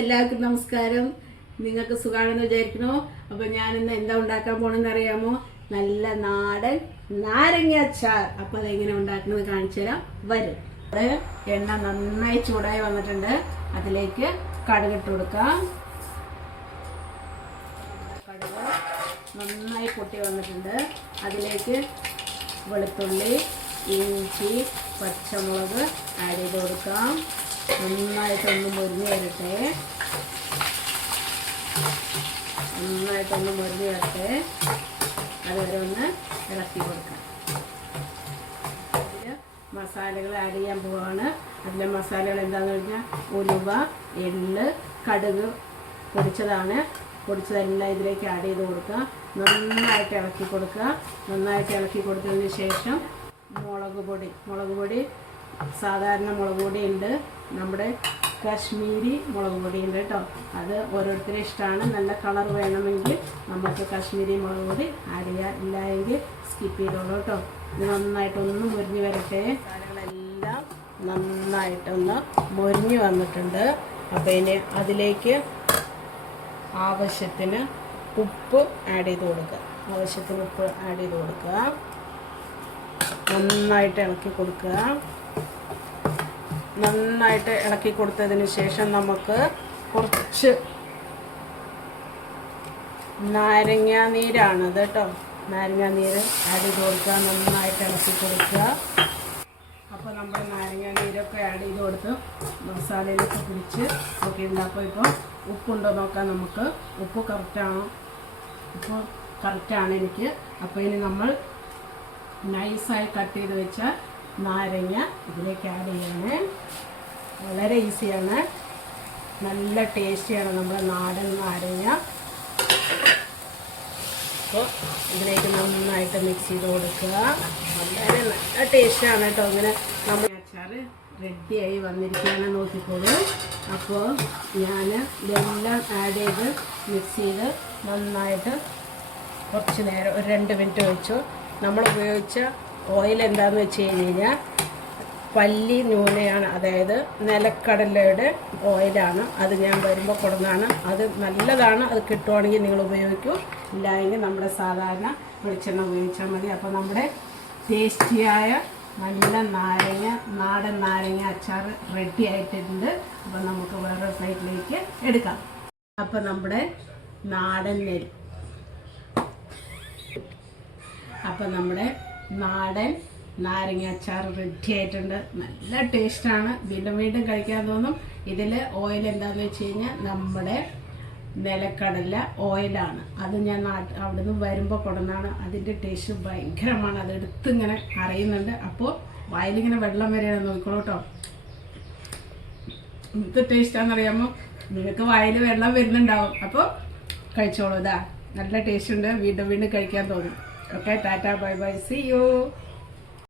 എല്ലാവർക്കും നമസ്കാരം. നിങ്ങൾക്ക് സുഖമാണെന്ന് വിചാരിക്കണോ? അപ്പോൾ ഞാനിന്ന് എന്താ ഉണ്ടാക്കാൻ പോകണമെന്ന് അറിയാമോ? നല്ല നാടൻ നാരങ്ങ അച്ചാർ. അപ്പോൾ അതെങ്ങനെ ഉണ്ടാക്കുന്നത് കാണിച്ചു തരാം. വരും. എണ്ണ നന്നായി ചൂടായി വന്നിട്ടുണ്ട്. അതിലേക്ക് കടുകിട്ട് കൊടുക്കാം. കടുക് നന്നായി പൊട്ടി വന്നിട്ടുണ്ട്. അതിലേക്ക് വെളുത്തുള്ളി, ഇഞ്ചി, പച്ചമുളക് ആഡ് ചെയ്ത് കൊടുക്കാം. നന്നായിട്ടൊന്ന് മുരിഞ്ഞ് വരട്ടെ. അതുവരെ ഒന്ന് ഇളക്കി കൊടുക്കാം. അതിൽ മസാലകൾ ആഡ് ചെയ്യാൻ പോവാണ്. അതിലെ മസാലകൾ എന്താണെന്ന് കഴിഞ്ഞാൽ ഉലുവ, എള്ള്, കടുക് പൊടിച്ചതെല്ലാം ഇതിലേക്ക് ആഡ് ചെയ്ത് കൊടുക്കുക. നന്നായിട്ട് ഇളക്കി കൊടുക്കുക. നന്നായിട്ട് ഇളക്കി കൊടുത്തതിന് ശേഷം മുളക് പൊടി സാധാരണ മുളക് പൊടി ഉണ്ട്, നമ്മുടെ കാശ്മീരി മുളക് പൊടി ഉണ്ട് കേട്ടോ. അത് ഓരോരുത്തരും ഇഷ്ടമാണ്. നല്ല കളർ വേണമെങ്കിൽ നമുക്ക് കാശ്മീരി മുളക് പൊടി ആഡ് ചെയ്യാം, ഇല്ല എങ്കിൽ സ്കിപ്പ് ചെയ്തോളൂ കേട്ടോ. ഇത് നന്നായിട്ടൊന്ന് മുരിഞ്ഞ് വരട്ടെ. മസാലകളെല്ലാം നന്നായിട്ടൊന്ന് മുരിഞ്ഞ് വന്നിട്ടുണ്ട്. അപ്പോൾ ഇനി അതിലേക്ക് ആവശ്യത്തിന് ഉപ്പ് ആഡ് ചെയ്ത് കൊടുക്കുക. നന്നായിട്ട് ഇളക്കി കൊടുത്തതിന് ശേഷം നമുക്ക് കുറച്ച് നാരങ്ങാനീരാണത് കേട്ടോ. നാരങ്ങാനീര് ആഡ് ചെയ്ത് കൊടുക്കുക. നന്നായിട്ട് ഇളക്കി കൊടുക്കുക. അപ്പോൾ നമ്മൾ നാരങ്ങാനീരൊക്കെ ആഡ് ചെയ്ത് കൊടുത്ത് മസാലയിലൊക്കെ പിടിച്ച് നോക്കിയിട്ടുണ്ട്. അപ്പോൾ ഇപ്പോൾ ഉപ്പുണ്ടോ നോക്കാം നമുക്ക്. ഉപ്പ് കറക്റ്റാണ് എനിക്ക്. അപ്പോൾ ഇനി നമ്മൾ നൈസായി കട്ട് ചെയ്ത് വെച്ച നാരങ്ങ ഇതിലേക്ക് ആഡ് ചെയ്യണേ. വളരെ ഈസിയാണ്, നല്ല ടേസ്റ്റിയാണ് നമ്മുടെ നാടൻ നാരങ്ങ. അപ്പോൾ ഇതിലേക്ക് നന്നായിട്ട് മിക്സ് ചെയ്ത് കൊടുക്കുക. വളരെ നല്ല ടേസ്റ്റാണ് കേട്ടോ. ഇങ്ങനെ നമ്മുടെ അച്ചാർ റെഡിയായി വന്നിരിക്കുകയാണ്, നോക്കിക്കോളൂ. അപ്പോൾ ഞാൻ ഇതെല്ലാം ആഡ് ചെയ്ത് മിക്സ് ചെയ്ത് നന്നായിട്ട് കുറച്ച് നേരം ഒരു 2 മിനിറ്റ് വെച്ചു. നമ്മൾ ഉപയോഗിച്ച ഓയിൽ എന്താണെന്ന് വെച്ച് കഴിഞ്ഞാൽ പല്ലി നൂനയാണ്, അതായത് നിലക്കടലയുടെ ഓയിലാണ്. അത് ഞാൻ വരുമ്പോൾ കൊടുന്നതാണ്. അത് നല്ലതാണ്. അത് കിട്ടുവാണെങ്കിൽ നിങ്ങൾ ഉപയോഗിക്കൂ, ഇല്ലെങ്കിൽ നമ്മുടെ സാധാരണ വെളിച്ചെണ്ണ ഉപയോഗിച്ചാൽ മതി. അപ്പോൾ നമ്മുടെ ടേസ്റ്റിയായ നല്ല നാടൻ നാരങ്ങ അച്ചാർ റെഡി ആയിട്ടുണ്ട്. അപ്പോൾ നമുക്ക് വേറൊരു പ്ലേറ്റിലേക്ക് എടുക്കാം. അപ്പോൾ നമ്മുടെ നാടൻ നാരങ്ങ അച്ചാർ റെഡി ആയിട്ടുണ്ട്. നല്ല ടേസ്റ്റാണ്. വീണ്ടും കഴിക്കാൻ തോന്നും. ഇതിൽ ഓയിൽ എന്താണെന്ന് വെച്ച് കഴിഞ്ഞാൽ നമ്മുടെ നിലക്കടല ഓയിലാണ്. അത് ഞാൻ അവിടുന്ന് വരുമ്പോൾ കൊടുന്നാണ്. അതിൻ്റെ ടേസ്റ്റ് ഭയങ്കരമാണ്. അതെടുത്തിങ്ങനെ അറിയുന്നുണ്ട്. അപ്പോൾ വായിലിങ്ങനെ വെള്ളം വരെയാണ്, നോക്കിക്കോളൂ കേട്ടോ. എന്ത് ടേസ്റ്റാണെന്നറിയാമോ? നിങ്ങൾക്ക് വായിൽ വെള്ളം വരുന്നുണ്ടാവും. അപ്പോൾ കഴിച്ചോളൂ. ഇതാ നല്ല ടേസ്റ്റ് ഉണ്ട്. വീണ്ടും കഴിക്കാൻ തോന്നും. Okay, tata, bye bye, see U.